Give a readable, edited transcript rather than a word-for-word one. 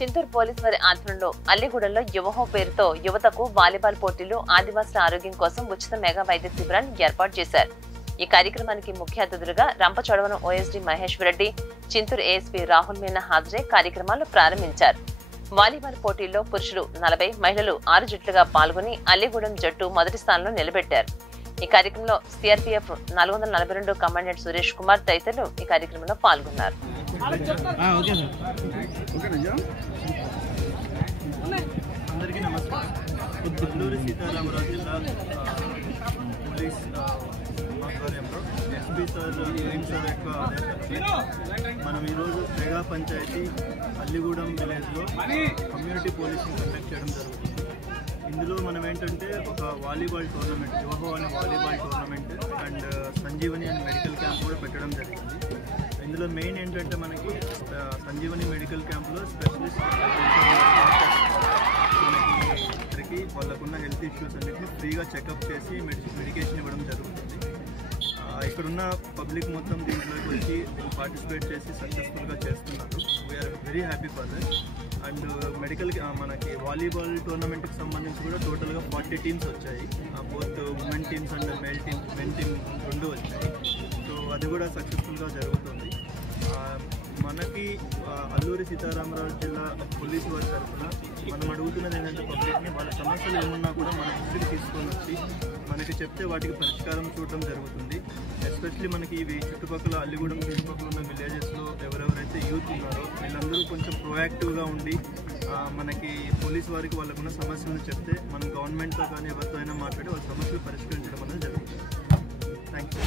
Chintur police వారి ఆధ్వర్యంలో అల్లిగూడెంలో యువహో పేరుతో యువతకు వాలీబాల్ పోటీలు ఆదివాసుల ఆరోగ్యం కోసం ఉచిత మెగా వైద్య శిబిరాన్ని ఏర్పాటు చేశారు. ఈ కార్యక్రమానికి ముఖ్య అతిథులుగా రంపచోడవరం ఓఎస్డీ మహేశ్వర్ రెడ్డి, చింతూరు ఏఎస్పీ రాహుల్ మీనా హాజరై కార్యక్రమాలు ప్రారంభించారు. వాలీబాల్ పోటీల్లో పురుషులు 40, మహిళలు 6 జట్లుగా పాల్గొని అల్లిగూడెం జట్టు మొదటి స్థానంలో నిలబెట్టారు. ఈ కార్యక్రమంలో సిఆర్పీఎఫ్ 442 కమాండెంట్ సురేష్ కుమార్ తదితరులు ఈ కార్యక్రమంలో పాల్గొన్నారు. అందరికీ నమస్కారం. అల్లూరి సీతారామరాజు జిల్లా పోలీస్ ఆధ్వర్యంలో ఎస్పీ సార్ సార్ యొక్క ఆదేశాలతో మనం ఈరోజు మెగా పంచాయతీ అల్లిగూడెం విలేజ్లో కమ్యూనిటీ పోలీసింగ్ కండక్ట్ చేయడం జరుగుతుంది. ఇందులో మనం ఏంటంటే ఒక వాలీబాల్ టోర్నమెంట్, యువహో అనే వాలీబాల్ టోర్నమెంట్ అండ్ సంజీవని అనే మెడికల్ క్యాంప్ కూడా పెట్టడం జరిగింది. ఇందులో మెయిన్ ఏంటంటే మనకి సంజీవని మెడికల్ క్యాంప్లో స్పెషలిస్ట్ మనకి వాళ్ళకున్న హెల్త్ ఇష్యూస్ అన్నింటినీ ఫ్రీగా చెకప్ చేసి మెడికేషన్ ఇవ్వడం జరుగుతుంది. ఇక్కడున్న పబ్లిక్ మొత్తం దీంట్లోకి వచ్చి పార్టిసిపేట్ చేసి సక్సెస్ఫుల్గా చేస్తున్నారు. We're very happy for that. And medical మనకి వాలీబాల్ టోర్నమెంట్కి సంబంధించి కూడా టోటల్గా 40 టీమ్స్ వచ్చాయి. Both women teams and men team 2 వచ్చాయి. సో అది కూడా సక్సెస్ఫుల్గా జరుగుతుంది. మనకి అల్లూరి సీతారామరాజు జిల్లా పోలీసు వారి తరఫున మనం అడుగుతున్నది ఏంటంటే పబ్లిక్ని వాళ్ళ సమస్యలు ఏమున్నా కూడా మన దృష్టికి తీసుకొని వచ్చి మనకి చెప్తే వాటికి పరిష్కారం చూడడం జరుగుతుంది. ఎస్పెషలీ మనకి ఇవి చుట్టుపక్కల అల్లిగూడెం చుట్టుపక్కల ఉన్న విలేజెస్లో ఎవరెవరైతే యూత్ ఉన్నారో వీళ్ళందరూ కొంచెం ప్రొయాక్టివ్గా ఉండి మనకి పోలీసు వారికి వాళ్ళకున్న సమస్యలను చెప్తే మనం గవర్నమెంట్తో కానీ ఎవరితో అయినా మాట్లాడి వాళ్ళ సమస్యలు పరిష్కరించడం అనేది జరుగుతుంది. Thank you.